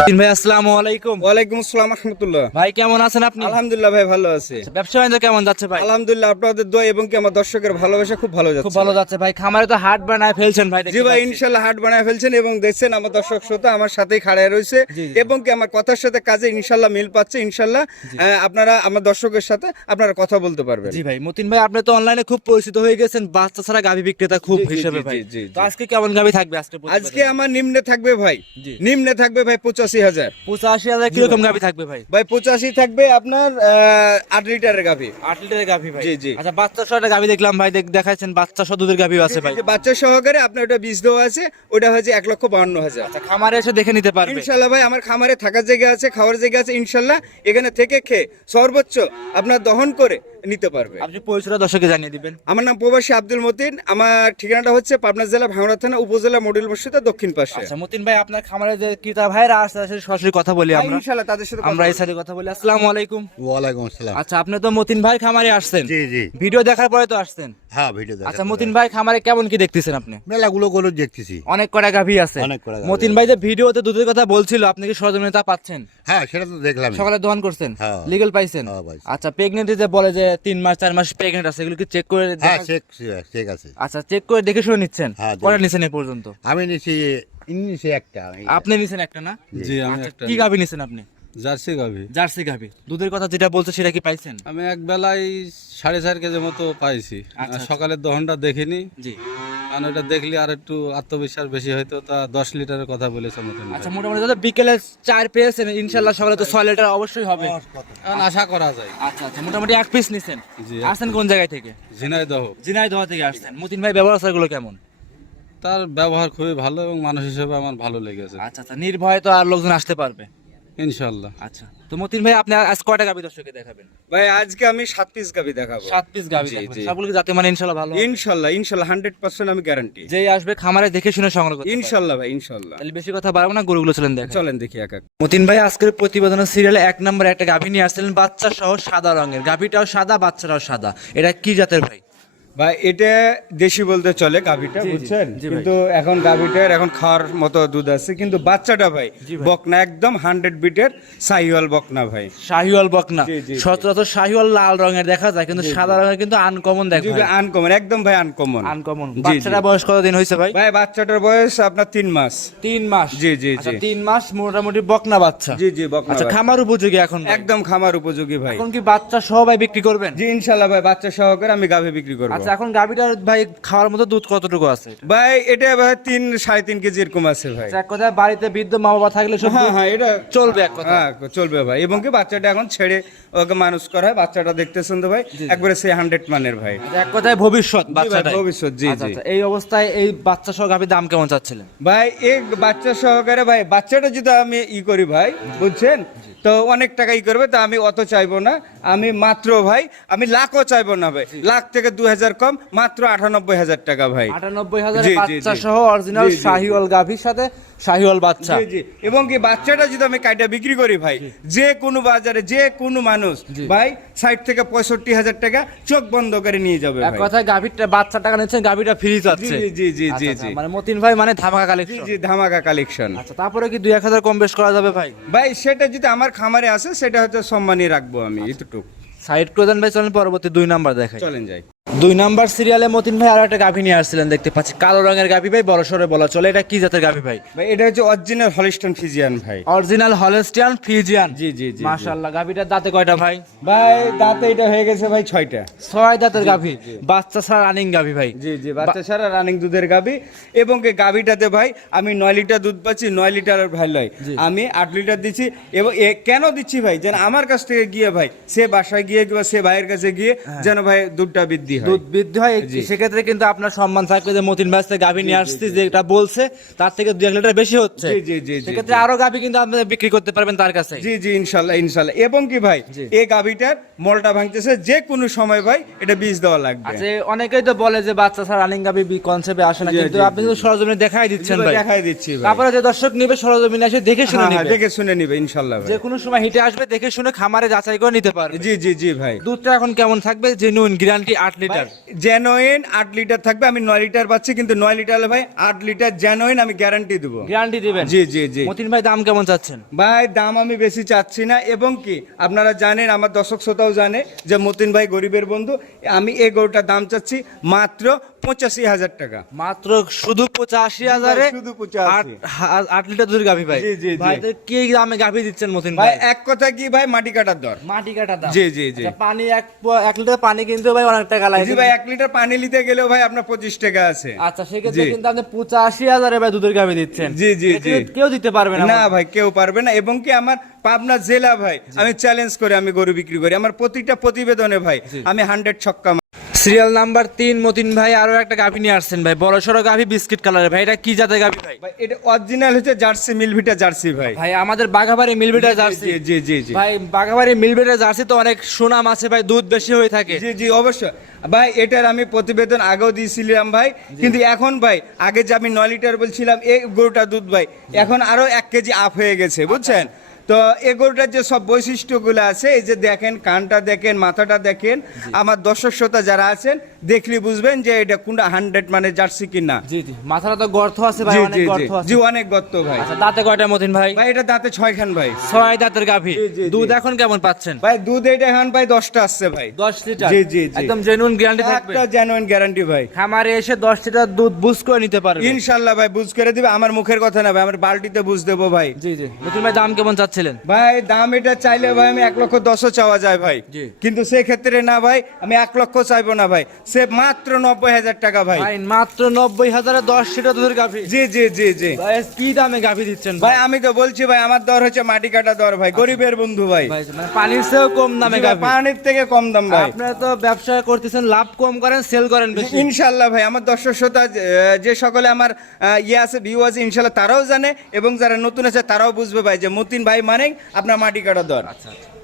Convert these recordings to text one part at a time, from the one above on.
ভাই আসসালামু আলাইকুম। ওয়ালাইকুম আসসালাম রহমতুল্লাহ। ভাই কেমন আছেন আপনি? আলহামদুলিল্লাহ ভাই ভালো আছে। ব্যবসা বাণিজ্য কেমন যাচ্ছে ভাই? আলহামদুলিল্লাহ আপনাদের দোয়া এবং কি আমার দর্শকের ভালোবাসা খুব ভালো যাচ্ছে। খুব ভালো যাচ্ছে ভাই। খামারে তো হাট বানায় ফেলছেন ভাই জি ভাই পাচ্ছি। হাট বানায় ফেলছেন এবং দেখছেন আমার দর্শক শ্রোতা আমার সাথেই খাড়ায় রয়েছে জি, জি। এবং কি আমার কথার সাথে কাজে ইনশাল্লাহ মিল পাচ্ছে। ইনশাল্লাহ আপনারা আমার দর্শকের সাথে আপনারা কথা বলতে পারবেন। জি ভাই মতিন ভাই আপনি তো অনলাইনে খুব পরিচিত হয়ে গেছেন। বাচ্চা ছাড়া গাভী বিক্রেতা খুব হিসেবে ভাই। তো আজকে কেমন গাভী থাকবে আজকে আজকে আমার নিম্নে থাকবে ভাই। নিম্নে থাকবে ভাই পঁচাশি হাজার। পঁচাশি হাজার কীরকম গাভী থাকবে ভাই? ভাই পঁচাশি থাকবে আপনার আট লিটারের গাভি। আট লিটারের গাভী ভাই। জি, জি। আচ্ছা বাচ্চা সহ একটা গাভী দেখলাম ভাই দেখ- দেখাচ্ছেন বাচ্চা সহ দুধের গাভীও আছে ভাই। বাচ্চা সহকারে আপনার ওটা বীজ দেওয়া আছে ওটা হয়েছে এক লক্ষ বাহান্ন হাজার। আচ্ছা খামারে এসে দেখে নিতে পারবে। ইনশাল্লাহ ভাই আমার খামারে থাকার জায়গা আছে খাওয়ার জায়গা আছে ইনশাল্লাহ। এখানে থেকে খেয়ে সর্বোচ্চ আপনার দহন করে নিতে পারবে। আপনি পরিচয় দর্শকে জানিয়ে দিবেন। আমার নাম প্রবাসী আব্দুল মতিন। আমার ঠিকানাটা হচ্ছে পাবনা জেলা ভাঙড়া থানা উপজেলা মডেল মসজিদের দক্ষিণ পাশে। আচ্ছা মতিন ভাই আপনার খামারে যে ক্রেতা ভাইরা আসছে তাদের সরাসরি কথা বলি আমরা। ইনশাআল্লাহ তাদের সাথে আমরা এই সাথে কথা বলি। আসসালামু আলাইকুম। ওয়া আলাইকুম আসসালাম। আচ্ছা আপনি তো মতিন ভাই খামারে আসছেন। জি জি। ভিডিও দেখার পরে তো আসছেন। হ্যাঁ ভিডিও দেখা আচ্ছা মতিন ভাই খামারে কেমন কি দেখতেছেন আপনি? মেলাগুলো গরু দেখতেছি। অনেক কটা গাভী আছে। অনেক কটা গাভী মতিন ভাই যে ভিডিওতে দুধের কথা বলছিল আপনি কি সরজমিনে তা পাচ্ছেন? হ্যাঁ সেটা তো দেখলাম সকালে দহন করছেন? হ্যাঁ। লিগেল পাইছেন? আচ্ছা প্রেগনেন্ট যে বলে যে তিন মাস চার মাস প্রেগনেন্ট আছে এগুলো কি চেক করে হ্যাঁ দেখা- চেক চেক আছে। আচ্ছা চেক করে দেখে শুনে নিচ্ছেন। নিছেন এ পর্যন্ত? আমি নিছি ইনি নিছি একটা আপনি নিছেন একটা না? জি। আমি আচ্ছা, একটা কি গাভী নিছেন আপনি? জার্সি গাভি। জার্সি গাভী। দুধের কথা যেটা বলছে সেটা কি পাইছেন? আমি এক বেলায় সাড়ে চার কেজি মতো পাইছি। আচ্ছা, সকালের দহনটা দেখিনি। জি। কারণ ওটা দেখলে আর একটু আত্মবিশ্বাস বেশি হয়তো তা দশ লিটারের কথা বলেছে মতন আচ্ছা মোটামুটি দাদা বিকেলে চার পেয়েছেন ইনশাল্লাহ সকালে তো ছয় লিটার অবশ্যই হবে। এখন আশা করা যায়। আচ্ছা আচ্ছা মোটামুটি এক পিস নিছেন। জি, আসছেন কোন জায়গায় থেকে? ঝিনাইদহ। ঝিনাইদহ থেকে আসছেন। মতিন ভাই ব্যবহারগুলো কেমন? তার ব্যবহার খুবই ভালো এবং মানুষ হিসেবে আমার ভালো লেগেছে। আচ্ছা আচ্ছা নির্ভয়ে তো আর লোকজন আসতে পারবে। ইনশাল্লাহ আচ্ছা। তো মতিন ভাই আপনি আজ কয়টা গাভী দর্শকে দেখাবেন? ভাই আজকে আমি সাত পিস গাবি দেখাবো। সাত পিস জি। সবগুলো জাতীয় মানে ইনশাল্লাহ ভালো? ইনশাল্লাহ ইনশাল্লাহ হান্ড্রেড পার্সেন্ট আমি গ্যারান্টি যেই আসবে খামারে দেখে শুনে সংগ্রহ করতে ইনশাল্লাহ ভাই ইনশাল্লাহ তাহলে বেশি কথা বাড়াবো না গরুগুলো চলেন দেখ চলেন দেখি এক এক। মতিন ভাই আজকের প্রতিবেদনের সিরিয়ালে এক নম্বরে একটা গাভী নিয়ে আসছিলেন বাচ্চা সহ সাদা রঙের। গাভীটাও সাদা বাচ্চাটাও সাদা। এটা কি জাতের ভাই? ভাই এটা দেশি বলতে চলে গাভিটা বুঝছেন। কিন্তু এখন গাভিটার এখন খাওয়ার মতো দুধ আছে। কিন্তু বাচ্চাটা ভাই। বকনা একদম হান্ড্রেড বিটের সাইওয়াল বকনা ভাই। শাহিওয়াল বকনা। সচরাচর শাহিওয়াল লাল রঙের দেখা যায় কিন্তু সাদা রঙের কিন্তু আনকমন দেখ আনকমন একদম ভাই আনকমন আনকমন। বাচ্চাটা বয়স কতদিন হয়েছে ভাই? ভাই বাচ্চাটার বয়স আপনার তিন মাস। তিন মাস? জি, জি, আচ্ছা, জি। তিন মাস মোটামুটি বকনা বাচ্চা। জি জি বকনা আচ্ছা খামার উপযোগী এখন একদম খামার উপযোগী ভাই। এখন কি বাচ্চা সহ ভাই বিক্রি করবেন? জি ইনশাল্লাহ ভাই বাচ্চা সহকারে আমি গাভি বিক্রি করব। আচ্ছা এখন গাভিটার ভাই খাওয়ার মতো দুধ কতটুকু আছে ভাই এটা ভাই তিন সাড়ে তিন কেজি এরকম আছে ভাই। আচ্ছা, এক কথায় বাড়িতে বৃদ্ধ মা বাবা থাকলে সব হ্যাঁ হ্যাঁ এটা চলবে এক কথা হ্যাঁ চলবে ভাই এবং কি বাচ্চাটা এখন ছেড়ে ওকে মানুষ করা হয় বাচ্চাটা দেখতেছেন তো ভাই একবারে সে হান্ড্রেড মানের ভাই। আচ্ছা, এক কথায় ভবিষ্যৎ বাচ্চাটা ভবিষ্যৎ, জি, জি। এই অবস্থায় এই বাচ্চা সহ গাভির দাম কেমন চাচ্ছিলেন? ভাই এই বাচ্চা সহকারে ভাই বাচ্চাটা যদি আমি ই করি ভাই বুঝছেন? তো অনেক টাকা ই করবে তা আমি অত চাইব না। আমি মাত্র ভাই আমি লাখও চাইব না ভাই। লাখ থেকে দু হাজার কম মাত্র আটানব্বই হাজার টাকা ভাই। আটানব্বই হাজার বাচ্চা সহ অরিজিনাল। শাহিওয়াল গাভির সাথে শাহিওয়াল বাচ্চা। এবং কি বাচ্চাটা যদি আমি কাইটা বিক্রি করি ভাই যে কোনো বাজারে যে কোনো মানুষ ভাই ষাট থেকে পঁয়ষট্টি হাজার টাকা চোখ বন্ধ করে নিয়ে যাবে এক কথায় গাভিটা বাচ্চা টাকা নিচ্ছেন গাভিটা ফ্রি যাচ্ছে। জি, জি, জি, আচ্ছা, আচ্ছা, জি। মানে মতিন ভাই মানে ধামাকা কালেকশন জি ধামাকা কালেকশন আচ্ছা তারপরে কি দুই এক হাজার কম বেশ করা যাবে ভাই? ভাই সেটা যদি আমার খামারে আসে সেটা হচ্ছে সম্মানই রাখব আমি এতটুকু। সাইড করে দেন ভাই চলেন পরবর্তী দুই নাম্বার দেখাই। চলেন যাই। দুই নাম্বার সিরিয়ালে মতিন ভাই আরও একটা গাভি নিয়ে আসছিলেন দেখতে পাচ্ছি। কালো রঙের গাভি ভাই বড় সরে বলা চলে। এটা কি জাতের গাভি ভাই? ভাই এটা হচ্ছে অরিজিনাল হলিস্টন ফিজিয়ান ভাই। অরিজিনাল হলেস্টিয়ান ফ্রিজিয়ান জি, জি, জি। মাশাআল্লাহ গাভিটার দাঁতে কয়টা ভাই? ভাই দাঁতে এটা হয়ে গেছে ভাই ছয়টা। ছয় দাঁতের গাভি। বাচ্চা ছাড়া রানিং গাভি ভাই। জি জি বাচ্চা সারা রানিং দুধের গাভী। এবং কি গাবিটাতে ভাই আমি নয় লিটার দুধ পাচ্ছি নয় লিটারের ভাই লয়। আমি আট লিটার দিচ্ছি এবং এ কেন দিচ্ছি ভাই? যেন আমার কাছ থেকে গিয়ে ভাই সে বাসায় গিয়ে কিংবা সে ভাইয়ের কাছে গিয়ে যেন ভাই দুধটা বৃদ্ধি হয়। দুধ বৃদ্ধি হয়। সেক্ষেত্রে কিন্তু আপনার সম্মান থাকবে যে মতিন ভাই গাভি নিয়ে আসছি যেটা বলছে তার থেকে দুই এক লিটার বেশি হচ্ছে। জি, জি, জি, জি, সেক্ষেত্রে আরও গাভি কিন্তু আপনারা বিক্রি করতে পারবেন তার কাছে। জি জি ইনশাল্লাহ ইনশাল্লাহ। এবং কি ভাই এই গাবিটার মলটা ভাঙতেছে যে কোনো সময় ভাই এটা বীজ দেওয়া লাগবে। আচ্ছা অনেকেই তো বলে যে বাচ্চা ছাড়া রানিং গাভি কনসেপ্টে আসে না কিন্তু আপনি তো সরজমিনে দেখাই দিচ্ছেন ভাই, দেখাই দিচ্ছি ভাই। তারপরে যে দর্শক নিবে সরজমিনে এসে দেখে শুনে হ্যাঁ, হ্যাঁ, নিবে। দেখে শুনে নিবে ইনশাল্লাহ ভাই। যে কোনো সময় হিটে আসবে দেখে শুনে খামারে যাচাই করে নিতে পারবে। জি জি জি ভাই। দুধটা এখন কেমন থাকবে? জেনুইন গ্যারান্টি আট লিটার। জেনুইন আট লিটার থাকবে আমি নয় লিটার পাচ্ছি কিন্তু নয় লিটার ভাই আট লিটার জেনুইন আমি গ্যারান্টি দেবো। গ্যারান্টি দিবেন? জি জি জি। মতিন ভাই দাম কেমন চাচ্ছেন? ভাই দাম আমি বেশি চাচ্ছি না এবং কি আপনারা জানেন আমার দর্শক শ্রোতাও জানে যে মতিন ভাই গরিবের বন্ধু আমি এই গরুটার দাম চাচ্ছি মাত্র পঁচাশি হাজার টাকা। মাত্র শুধু পঁচাশি হাজারে শুধু 85 আট লিটার দুধের গাভি ভাই। জি, জি, জি। ভাই কি দামে গাভি দিচ্ছেন মতিন ভাই এক কথা কি ভাই মাটি কাটার দর? মাটি কাটা দাম। জি, জি, জি। আচ্ছা, পানি এক এক লিটার পানি কিন্তু ভাই অনেক টাকা লাগে জি ভাই এক লিটার পানি নিতে গেলেও ভাই আপনার পঁচিশ টাকা আছে। আচ্ছা সেক্ষেত্রে কিন্তু আপনি পঁচাশি হাজারে ভাই দুধের গাভি দিচ্ছেন। জি, জি, জি। কেউ দিতে পারবে না না ভাই কেউ পারবে না। এবং কি আমার পাবনা জেলা ভাই আমি চ্যালেঞ্জ করে আমি গরু বিক্রি করি। আমার প্রতিটা প্রতিবেদনে ভাই আমি হান্ড্রেড ছক্কা মারি। সিরিয়াল নাম্বার তিন মতিন ভাই আরও একটা গাভি নিয়ে আসছেন ভাই। বড় সড়ো গাভি বিস্কিট কালারের ভাই। এটা কি জাতের গাভি ভাই? ভাই এটা অরিজিনাল হচ্ছে জার্সি মিলভিটা জার্সি ভাই। ভাই আমাদের বাঘাবাড়ি মিলভিটা জার্সি। জি জি জি ভাই বাঘাবাড়ি মিলভিটা জার্সি তো অনেক সুনাম আছে ভাই দুধ বেশি হয়ে থাকে। জি জি অবশ্যই। ভাই এটার আমি প্রতিবেদন আগেও দিয়েছিলাম ভাই। কিন্তু এখন ভাই আগে যে আমি নয় লিটার বলছিলাম এই গরুটা দুধ ভাই এখন আরও এক কেজি আপ হয়ে গেছে বুঝছেন? তো এই গরুটার যে সব বৈশিষ্ট্যগুলো আছে এই যে দেখেন কানটা দেখেন মাথাটা দেখেন আমার দর্শক শ্রোতা যারা আছেন দেখলে বুঝবেন যে এটা কোনটা হান্ড্রেড মানে জার্সি কিনা। জি জি। মাথাটা তো গর্ত আছে ভাই অনেক গর্ত আছে। জি অনেক গত্ত ভাই। আচ্ছা দাঁতে কয়টা মতিন ভাই? ভাই এটা দাঁতে ছয় খান ভাই। ছয় দাঁতের গাভি। দুধ এখন কেমন পাচ্ছেন? ভাই দুধ এটা এখন ভাই দশটা আসছে ভাই। দশ লিটার? জি, জি। একদম জেনুইন গ্যারান্টি থাকবে? একটা জেনুইন গ্যারান্টি ভাই। খামারে এসে দশ লিটার দুধ বুঝ করে নিতে পারবে। ইনশাল্লাহ ভাই বুঝ করে দিবে। আমার মুখের কথা না ভাই আমার বালতিতে বুঝ দেবো ভাই। জি জি। মতিন ভাই দাম কেমন চাচ্ছিলেন ভাই দাম এটা চাইলে ভাই আমি এক লক্ষ দশও চাওয়া যায় ভাই। কিন্তু সেক্ষেত্রে না ভাই আমি এক লক্ষ চাইব না ভাই। সে মাত্র নব্বই হাজার টাকা ভাই। মাত্র নব্বই হাজারে দশ লিটার দুধের গাভি জি জি জি জি। ভাই কি দামে গাভি দিচ্ছেন ভাই আমি তো বলছি ভাই আমার দর হচ্ছে মাটি কাটা দর ভাই গরিবের বন্ধু ভাই। মানে পানির চেয়েও কম দামে গাভি পানির থেকে কম দাম ভাই। আপনারা তো ব্যবসা করতেছেন লাভ কম করেন সেল করেন বেশি। ইনশাল্লাহ ভাই আমার দর্শক শ্রোতা যে সকলে আমার ইয়ে আছে ভিউ আছে ইনশাল্লাহ তারাও জানে এবং যারা নতুন আছে তারাও বুঝবে ভাই যে মতিন ভাই মানে আপনার মাটি কাটা দর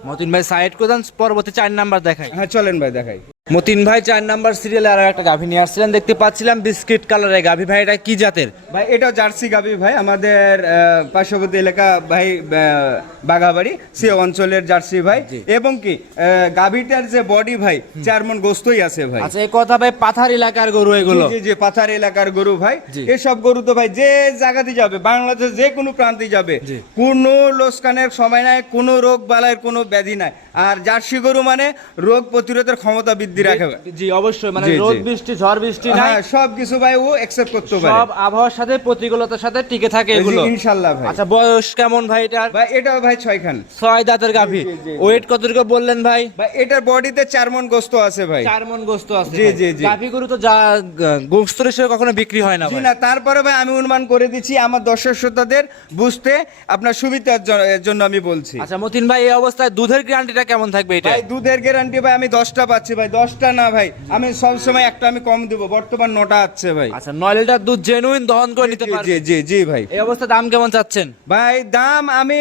মতিন ভাই সাইড করে দেন পরবর্তী চার নাম্বার দেখাই। হ্যাঁ চলেন ভাই দেখাই। মতিন ভাই চার নাম্বার সিরিয়ালে আর একটা গাভি নিয়ে আসছিলেন দেখতে পাচ্ছিলাম বিস্কিট কালারের গাভী। ভাই এটা কি জাতের? ভাই এটা জার্সি গাবি ভাই। আমাদের পার্শ্ববর্তী এলাকা ভাই আহ, বাঘাবাড়ি সে অঞ্চলের জার্সি ভাই। এবং কি গাভীটার যে বডি ভাই চার মন গোস্তই আছে ভাই। আচ্ছা এই কথা ভাই পাথার এলাকার গরু এগুলো? জি, জি পাথার এলাকার গরু ভাই। এসব গরু তো ভাই যে জায়গাতে যাবে বাংলাদেশ যে কোনো প্রান্তে যাবে। কোনো লোসকানের সময় নাই কোনো রোগ বালায়ের কোনো ব্যাধি নাই। আর জার্সি গরু মানে রোগ প্রতিরোধের ক্ষমতা বৃদ্ধি রাখে। জি অবশ্যই মানে। রোদ বৃষ্টি ঝড় বৃষ্টি নাই। হ্যাঁ সব কিছু ভাই ও একসেপ্ট করতে পারে। সব আবহাওয়ার সাথে প্রতিকূলতার সাথে টিকে থাকে এগুলো। জি, ইনশাল্লাহ ভাই। আচ্ছা বয়স কেমন ভাই এটার? ভাই এটাও ভাই ছয় খান ছয় দাঁতের গাভি। ওয়েট কতটুকু বললেন ভাই? ভাই এটার বডিতে চার মন গোস্ত আছে ভাই। চার মন গোস্ত আছে জি, জি, জি। গাভি গরু তো যা গোস্ত হিসেবে কখনো বিক্রি হয় না ভাই। না তারপরে ভাই আমি অনুমান করে দিচ্ছি আমার দর্শক শ্রোতাদের বুঝতে আপনার সুবিধার জন্য আমি বলছি। আচ্ছা মতিন ভাই এই অবস্থায় দুধের গ্যারান্টিটা কেমন থাকবে এটা? ভাই দুধের গ্যারান্টি ভাই আমি দশটা পাচ্ছি ভাই দশটা না ভাই আমি সবসময় একটা আমি কম দেবো বর্তমান নটা আছে ভাই। আচ্ছা নয় লিটার দুধ জেনুইন দহন করে নিতে পারবে। জি জি জি ভাই। এই অবস্থা দাম কেমন চাচ্ছেন? ভাই দাম আমি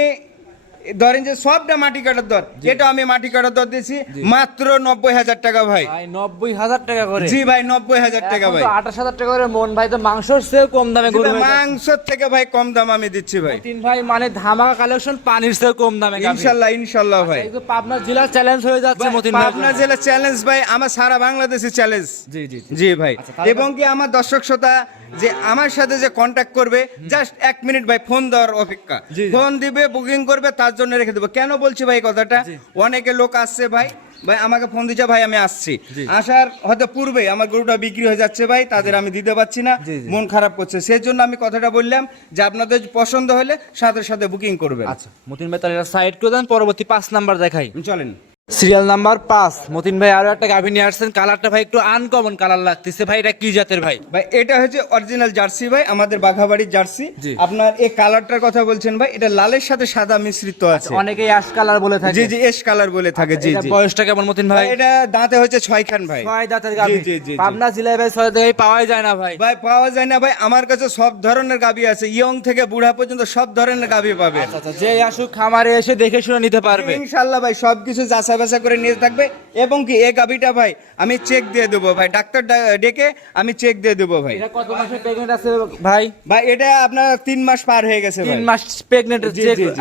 ধরেন যে সবটা মাটি কাটার দর এটা আমি মাটি কাটার দর দিয়েছি মাত্র নব্বই হাজার টাকা ভাই। ভাই নব্বই হাজার টাকা করে। জি ভাই নব্বই হাজার টাকা ভাই। আঠাশ হাজার টাকা করে মন ভাই তো মাংসর চেয়েও কম দামে ভাই। মাংসর থেকে ভাই কম দাম আমি দিচ্ছি ভাই। তিন ভাই মানে ধামাকা কালেকশন পানির চেয়েও কম দামে ইনশাল্লাহ ইনশাল্লাহ ভাই। এই পাবনা জেলা চ্যালেঞ্জ হয়ে যাচ্ছে মতিন পাবনা জেলা চ্যালেঞ্জ ভাই আমার সারা বাংলাদেশে চ্যালেঞ্জ জি জি জি। ভাই। আচ্ছা, এবং কি আমার দর্শক শ্রোতা যে আমার সাথে যে কন্ট্যাক্ট করবে জাস্ট এক মিনিট ভাই ফোন দেওয়ার অপেক্ষা। ফোন দিবে বুকিং করবে তার জন্য রেখে দেবো। কেন বলছি ভাই কথাটা? অনেকে লোক আসছে ভাই ভাই আমাকে ফোন দিচ্ছে ভাই আমি আসছি। আসার হয়তো পূর্বে আমার গরুটা বিক্রি হয়ে যাচ্ছে ভাই তাদের আমি দিতে পারছি না। মন খারাপ করছে। সেই জন্য আমি কথাটা বললাম যে আপনাদের পছন্দ হলে সাথে সাথে বুকিং করবে আচ্ছা মতিন ভাই তাহলে সাইড করে দেন পরবর্তী পাঁচ নাম্বার দেখাই। চলেন। সিরিয়াল নাম্বার পাঁচ। মতিন ভাই আরও একটা গাভী নিয়ে আসছেন। কালারটা ভাই একটু আনকমন কালার লাগতেছে। ভাই এটা কি জাতের ভাই? ভাই এটা হচ্ছে অরিজিনাল জার্সি ভাই আমাদের বাঘাবাড়ির জার্সি। আপনার এই কালারটার কথা বলছেন ভাই এটা লালের সাথে সাদা মিশ্রিত আছে। অনেকেই অ্যাশ কালার বলে থাকে। জি জি এস কালার বলে থাকে জি জি। বয়সটা কেমন মতিন ভাই? এটা দাঁতে হচ্ছে ছয় খান ভাই। ছয় দাঁতের গাভী। জি, জি। পাবনা জেলায় ভাই ছয় দাঁতের পাওয়াই যায় না ভাই। ভাই পাওয়া যায় না ভাই আমার কাছে সব ধরনের গাবি আছে। ইয়ং থেকে বুড়া পর্যন্ত সব ধরনের গাবি পাবে আচ্ছা আচ্ছা যে আসুক খামারে এসে দেখে শুনে নিতে পারবে। ইনশাল্লাহ ভাই সবকিছু যাচাই যাচাই বাছাই করে নিয়ে থাকবে এবং কি এই গাভিটা ভাই আমি চেক দিয়ে দেবো ভাই। ডাক্তার ডেকে আমি চেক দিয়ে দেবো ভাই। কত মাসের প্রেগনেন্ট আছে ভাই? ভাই এটা আপনার তিন মাস পার হয়ে গেছে তিন মাস প্রেগনেন্ট।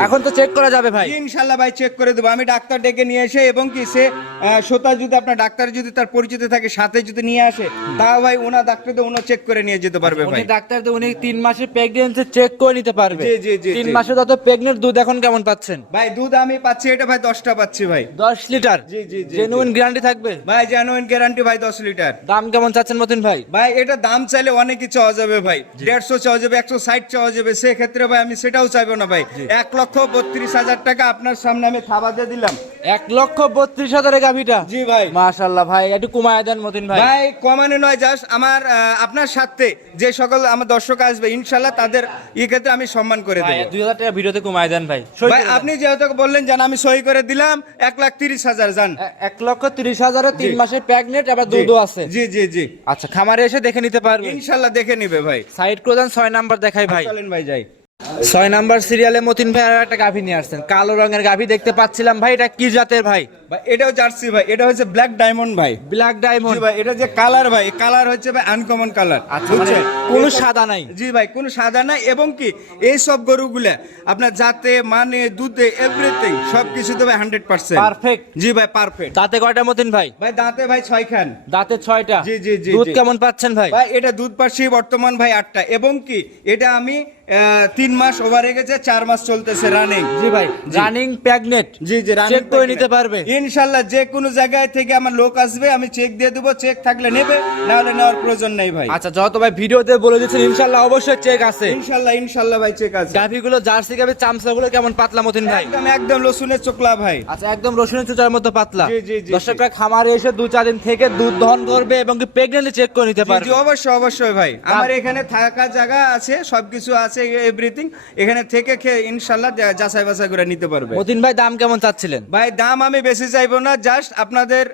এখন তো চেক করা যাবে ভাই। ইনশাল্লাহ ভাই চেক করে দেবো। আমি ডাক্তার ডেকে নিয়ে এসে এবং কি সে শ্রোতা যদি আপনার ডাক্তার যদি তার পরিচিত থাকে সাথে যদি নিয়ে আসে তাও ভাই ওনা ডাক্তার তো ওনা চেক করে নিয়ে যেতে পারবে ভাই। ডাক্তার তো উনি তিন মাসের প্রেগনেন্সি চেক করে নিতে পারবে। জি, জি, জি, তিন। মাসে তত প্রেগনেন্ট দুধ এখন কেমন পাচ্ছেন? ভাই দুধ আমি পাচ্ছি এটা ভাই দশটা পাচ্ছি ভাই। দশ লিটার? জি, জেনুইন গ্যারান্টি থাকবে? ভাই জেনুইন গ্যারান্টি ভাই দশ লিটার। দাম কেমন চাচ্ছেন মতিন ভাই? ভাই এটা দাম চাইলে অনেকই চাওয়া যাবে ভাই। দেড়শো চাওয়া যাবে একশো ষাট চাওয়া যাবে। সেক্ষেত্রে ভাই আমি সেটাও চাইব না ভাই। এক লক্ষ বত্রিশ হাজার টাকা আপনার সামনে আমি খাবার দিয়ে দিলাম। এক লক্ষ বত্রিশ হাজারের গাভিটা। জি ভাই। মাশাল্লাহ ভাই একটু কমায় দেন মতিন ভাই। ভাই কমানো নয় জাস্ট আমার আপনার সাথে যে সকল আমার দর্শক আসবে ইনশাল্লাহ তাদের ই ক্ষেত্রে আমি সম্মান করে দেবো। দুই হাজার টাকা ভিডিওতে কমায় দেন ভাই। ভাই আপনি যেহেতু বললেন জান আমি সই করে দিলাম এক লাখ তিরিশ হাজার জান। এ- এক লক্ষ তিরিশ হাজারে তিন মাসের প্রেগনেন্ট আবার দুধও আছে। জি জি জি। আচ্ছা খামারে এসে দেখে নিতে পারবে। ইনশাল্লাহ দেখে নিবে ভাই। সাইড করে দেন ছয় নাম্বার দেখাই ভাই। চলেন ভাই যাই। ছয় নাম্বার সিরিয়ালে মতিন ভাই একটা গাভী নিয়ে আসছেন। কালো রঙের গাভী দেখতে পাচ্ছিলাম। ভাই, এটা কি জাতের ভাই? ভাই এটাও জার্সি ভাই এটা হচ্ছে ব্ল্যাক ডায়মন্ড ভাই। ব্ল্যাক ডায়মন্ড ভাই এটা যে কালার ভাই কালার হচ্ছে ভাই আনকমন কালার আচ্ছা মানে বুঝছেন কোনো সাদা নাই। জি ভাই কোনো সাদা নাই এবং কি এই সব গরুগুলা আপনার জাতে মানে দুধে এভরিথিং সব কিছুতে ভাই হান্ড্রেড পার্সেন্ট Perfect। জি ভাই পারফেক্ট দাঁতে কয়টা মতিন ভাই? ভাই দাঁতে ভাই ছয় খান। দাঁতে ছয়টা? জি, জি, জি, দুধ কেমন পাচ্ছেন ভাই? ভাই এটা দুধ পাচ্ছি বর্তমান ভাই আটটা এবং কি এটা আমি আহ, তিন মাস ওভার গেছে চার মাস চলতেছে রানিং জি ভাই রানিং প্রেগনেন্ট জি জি চেক করে নিতে পারবে। ইনশাল্লাহ যে কোনো জায়গায় থেকে আমার লোক আসবে আমি চেক দিয়ে দেবো চেক থাকলে নেবে না হলে নেওয়ার প্রয়োজন নেই ভাই। আচ্ছা যত ভাই ভিডিওতে বলে দিচ্ছেন ইনশাল্লাহ অবশ্যই চেক আছে। ইনশাল্লাহ ইনশাল্লাহ ভাই চেক আছে। গাভীগুলো জার্সি গাভী চামচাগুলো কেমন পাতলা মতিন ভাই? একদম একদম রসুনের চোকলা ভাই। আচ্ছা একদম রসুনের চুচার মতো পাতলা। জি, জি, জি, দর্শকরা খামারে এসে দু চার দিন থেকে দুধ দহন করবে এবং কি প্রেগনেন্ট চেক করে নিতে পারবে জি অবশ্যই অবশ্যই ভাই। আমার এখানে থাকা জায়গা আছে সবকিছু আছে এভরিথিং এখানে থেকে খেয়ে ইনশাল্লাহ যাচাই বাছাই করে নিতে পারবে। মতিন ভাই দাম কেমন চাচ্ছিলেন? ভাই দাম আমি বেশি চাইব না জাস্ট আপনাদের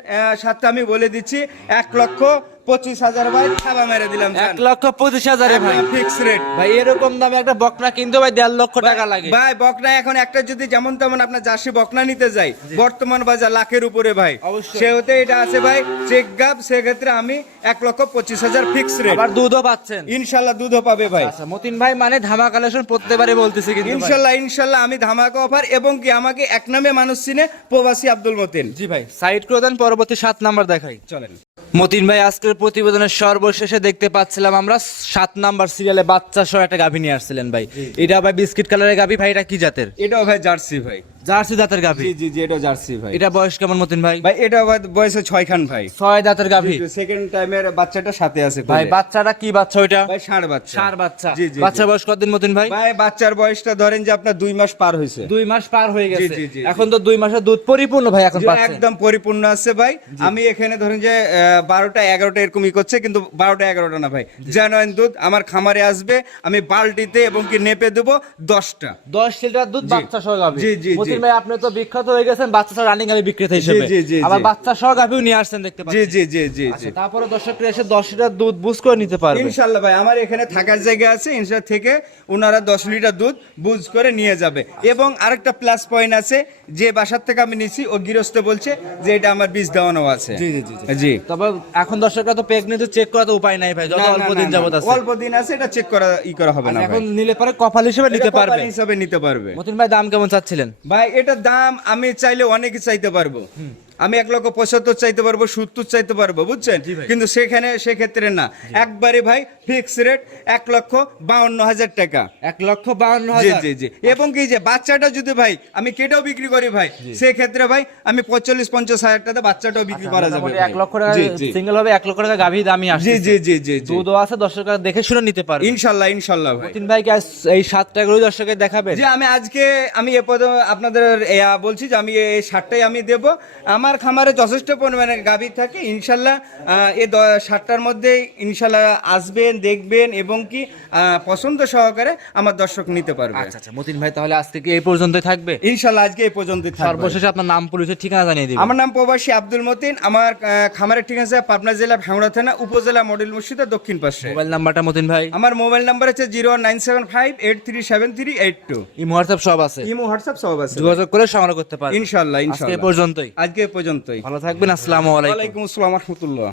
সাথে আমি বলে দিচ্ছি এক লক্ষ পঁচিশ হাজার ভাই থাবা মেরে দিলাম এক লক্ষ পঁচিশ হাজারে ভাই। ফিক্স রেট ভাই এরকম দামে একটা বকনা কিনতে ভাই দেড় লক্ষ টাকা লাগে। ভাই বকনা এখন একটা যদি যেমন তেমন আপনার জার্সি বকনা নিতে যাই বর্তমান বাজার লাখের উপরে ভাই। অবশ্যই। সেহেতু এটা আছে ভাই চেক গাপ সেক্ষেত্রে আমি এক লক্ষ পঁচিশ হাজার ফিক্স রেট আবার দুধও পাচ্ছেন। ইনশাল্লাহ দুধও পাবে ভাই। আচ্ছা মতিন ভাই মানে ধামা কালেকশন প্রত্যেকবারে বলতেছি কিন্তু ইনশাল্লাহ ইনশাল্লাহ আমি ধামাকা অফার এবং কি আমাকে এক নামে মানুষ চিনে প্রবাসী আব্দুল মতিন। জি ভাই সাইড করে দেন পরবর্তী সাত নাম্বার দেখাই। চলেন। মতিন ভাই আজকের প্রতিবেদনের সর্বশেষে দেখতে পাচ্ছিলাম আমরা সাত নাম্বার সিরিয়ালে বাচ্চা সহ একটা গাভী নিয়ে আসছিলেন ভাই। এটা ভাই বিস্কিট কালারের গাভী ভাই এটা কি জাতের? এটাও ভাই জার্সি ভাই। জার্সি দাঁতের গাভী। জি জি জি এটাও জার্সি ভাই। এটা বয়স কেমন মতিন ভাই? ভাই এটা বয়সে ছয় খান ভাই। ছয় দাঁতের গাভী। সেকেন্ড টাইমের বাচ্চাটা সাথে আছে ভাই বাচ্চাটা কি বাচ্চা ওইটা? ভাই ষাঁড় বাচ্চা। সার বাচ্চা। জি, জি। বাচ্চার বয়স কতদিন মতিন ভাই? ভাই বাচ্চার বয়সটা ধরেন যে আপনার দুই মাস পার হয়েছে। দুই মাস পার হয়ে গেছে। এখন তো দুই মাসের দুধ পরিপূর্ণ ভাই এখন একদম পরিপূর্ণ আছে ভাই। আমি এখানে ধরেন যে বারোটা এগারোটা এরকমই করছে কিন্তু বারোটা এগারোটা না ভাই। জেনুইন দুধ আমার খামারে আসবে আমি বালতিতে এবং কি নেপে দেবো দশটা। দশ লিটার দুধ বাচ্চা সহ জি, জি, জি। ভাই আপনি তো বিখ্যাত হয়ে গেছেন বাচ্চা সহ রানিং গাভী বিক্রেতা হিসেবে। আবার বাচ্চা সহ গাভীও নিয়ে আসছেন দেখতে পাচ্ছি। জি জি জি আচ্ছা জি। তারপরে দর্শকরা এসে দশ লিটার দুধ বুঝ করে নিতে পারবে। ইনশাল্লাহ ভাই আমার এখানে থাকার জায়গা আছে ইনশাল্লাহ থেকে ওনারা দশ লিটার দুধ বুঝ করে নিয়ে যাবে। এবং আরেকটা প্লাস পয়েন্ট আছে যে বাসার থেকে আমি নিছি ও গৃহস্থ বলছে যে এটা আমার বীজ দেওয়ানো আছে। জি, জি, জি, জি। জি। তবে এখন দর্শকরা তো প্রেগনেন্ট চেক করা তো উপায় নাই ভাই যত না, না, অল্প দিন যাবত আছে। অল্প দিন আছে এটা চেক করা ই করা হবে না আচ্ছা, এখন নিলে পরে কপাল হিসেবে নিতে পারবে। হিসাবে নিতে পারবে। মতিন ভাই দাম কেমন চাচ্ছিলেন? ভাই এটার দাম আমি চাইলে অনেকে চাইতে পারব। আমি এক লক্ষ পঁচাত্তর চাইতে পারব সত্তর চাইতে পারব বুঝছেন? কিন্তু সেখানে সেক্ষেত্রে না। একবারে ভাই ফিক্স রেট এক লক্ষ বাউন্ন হাজার টাকা। এক লক্ষ বাউন্ন জি হাজার? জি জি। এবং কি যে বাচ্চাটা যদি ভাই আমি কেটেও বিক্রি করি ভাই সেক্ষেত্রে ভাই আমি পঁয়তাল্লিশ পঞ্চাশ হাজার টাকা বাচ্চাটাও বিক্রি করা যাবে এক লক্ষ টাকা। সিঙ্গেল হবে এক লক্ষ টাকা গাভী দামি আসছে জি জি জি জি। দুধও আছে দর্শকরা দেখে শুনে নিতে পারবে। ইনশাল্লাহ ইনশাল্লাহ ভাই। মতিন ভাই এই সাতটা গরু দর্শকের দেখাবে যে আমি আজকে আমি এ পদ আপনাদের এয়া বলছি যে আমি এই সাতটাই আমি দেব। আমার আমার খামারে যথেষ্ট পরিমাণে গাভী থাকে ইনশাল্লাহ দ- সাতটার মধ্যে ইনশাল্লাহ আসবেন দেখবেন এবং কি পছন্দ সহকারে আমার দর্শক নিতে পারবে। আচ্ছা আচ্ছা মতিন ভাই তাহলে আজকে কি এই পর্যন্তই থাকবে? ইনশাল্লাহ আজকে এই পর্যন্ত সর্বশেষে আপনার নাম পরিচয় ঠিকানা জানিয়ে দিবেন। আমার নাম প্রবাসী আব্দুল মতিন আমার খামারের ঠিক আছে পাবনা জেলা ভাঙড়া থানা উপজেলা মডেল মসজিদের দক্ষিণ পাশে। মোবাইল নাম্বারটা মতিন ভাই? আমার মোবাইল নাম্বার আছে zero nine seven five eight three seven three eight two. Imo WhatsApp সব আছে? ইমো হোয়াটসঅ্যাপ সব আছে। যোগাযোগ করে সংগ্রহ করতে পারেন ইনশাল্লাহ আজকে এই পর্যন্তই। আজকে পর্যন্তই। ভালো থাকবেন আসসালামু আলাইকুম। আসসালাম রহমতুল্লাহ।